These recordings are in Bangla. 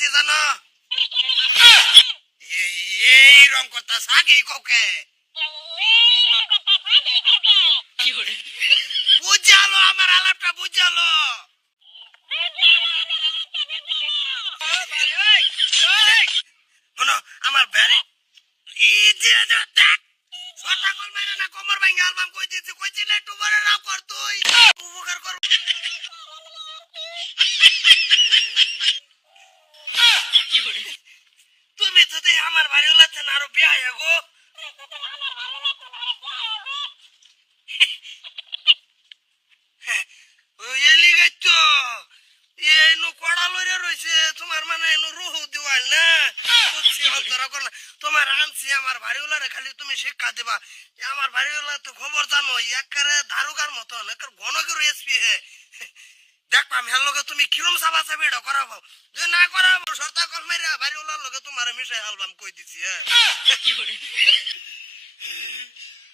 আনছি জানো এই রং করতা সাগে কোকে বুঝালো আমার আলাপটা বুঝালো শোনো আমার ব্যারি ছটা কল মাইরা না কোমর ভাঙ্গা অ্যালবাম কই দিছি কইছি না একটু বড় রাও কর তুই উপকার কর তুমি যদি আমার বাড়ি হলাতে না আরো বিয়া গো এলি গাইতো এনো কড়া লইরে রইছে তোমার মানে এনো রুহু দিওয়াল না বুঝছি হলতরা করলা তোমার আনছি আমার বাড়িওয়ালারে খালি তুমি শিক্ষা দিবা আমার বাড়িওয়ালা তো খবর জানো একারে ধারুকার মতন একার ঘন করে এসপি হে দেখবা আমি লগে তুমি কিরম চাবা চাবি এটা করাবো যদি না করাবো সর্তা কল মাইরা বাড়িওয়ালার লগে তোমার মিশাই হালবাম কই দিছি হ্যাঁ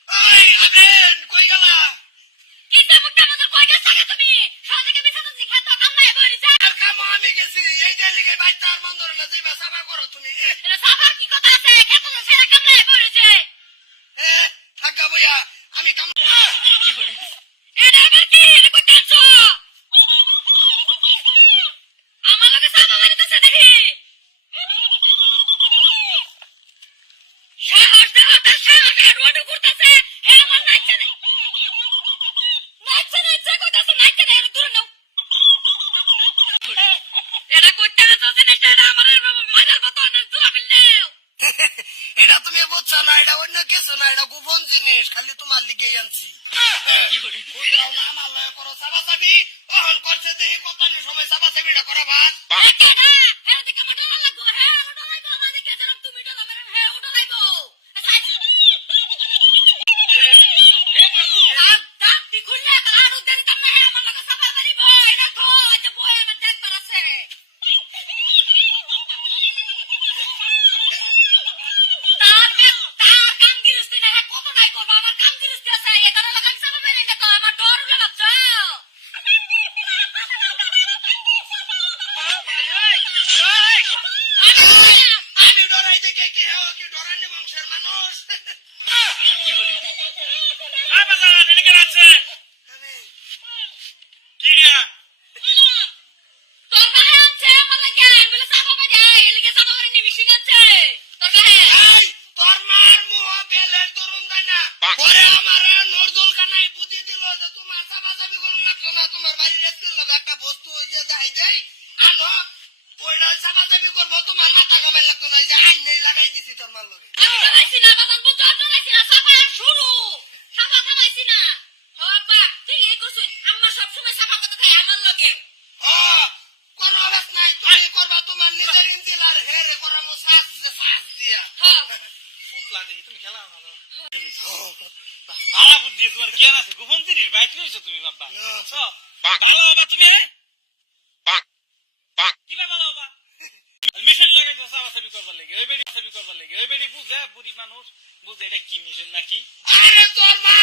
ওই আবেন কই গেলা কিসে মুখটা মতো কই গেছ তুমি সহজে বিছানা দিখা তো কাম নাই বলিছে কাম আমি গেছি এই যে লিগে বাইতার বন্ধর না যাইবা সাবা করো তুমি এটা সাফা কি কথা আছে কত সেটা কাম নাই বলিছে হ্যাঁ থাকা বইয়া আমি কাম এটা আবার কি এটা কই যাচ্ছো আমার লগে সাফা মারিতেছে দেখি সাহস দাও তার সাহস রোড করতেছে হে আমার নাচছে না নাচছে কইতাছে নাচছে না এর দূর নাও এটা কইতে না তো জিনিসটা এটা আমার মাজার মতো না দূর বিল্লেও এটা তুমি বুঝছো না এটা অন্য কিছু না এটা গোপন জিনিস খালি তোমার লিগে আনছি কোথাও না আমার লয় করো সাবা সাবি অহন করছে দেখি কতানি সময় সাবা সাবিটা করা ভাত কেডা হে দিকে মটো লাগো হে ওটা লাইবো আমাদের কে জরম তুমি তো আমার হে ওটা লাইবো হে প্রভু দাঁতটি খুললে আর উদ্দেন কাম না হে আমার লাগা সাফা মারিব এটা তো আজ বয় আমার দেখবার আছে তার কাম গিরস্তি না হে কত নাই করব আমার কাম গিরস্তি আছে এটা লাগা সাফা মারি না তো আমার ডর উঠে ভাবছো আমি ডরাই দেখে কি হেও কি ডরানি বংশের মানুষ বাজার এদিকে আছে কি রে তোর গায়ে আছে আমার লাগে বলে সাফা মারি এলিগে সাফা মারি নি মিশিং আছে তোর গায়ে এই তোর মার মুহ বেলের দরুন দেয় না পরে আমারে নরদুল কানাই বুদ্ধি দিল যে তোমার সাবা সাবি করুন লাগতো না তোমার বাড়ির রেস্টের লগে একটা বস্তু যে দেখাই দেয় আনো ওইটা সাবা সাবি করবো তোমার মাথা কমাই লাগতো না যে আইন নেই লাগাই দিছি তোর মার লগে আমি ডরাইছি না বাজান বুঝছো ডরাইছি না সাফা শুরু সাফা থামাইছি না বাবা তুই এই করছিস আম্মা সব সময় সাফা কথা থাকে আমার লগে কোনো অবস্থা নাই তুমি করবা তোমার নিজের ইঞ্জিলার হেরে করামো সাজ দিয়া হ্যাঁ ফুটলা দেখি তুমি খেলা না ভালো বুদ্ধি তোমার জ্ঞান আছে গোপন জিনিস বাইক লইছো তুমি বাবা ভালো বাবা তুমি কি ভালো বাবা মিশন লাগাই তো সাবা সাবি করবার লাগে এই বেড়ি সাবি করবার লাগে এই বেড়ি বুঝে বুড়ি মানুষ বুঝে এটা কি মিশন নাকি আরে তোর মা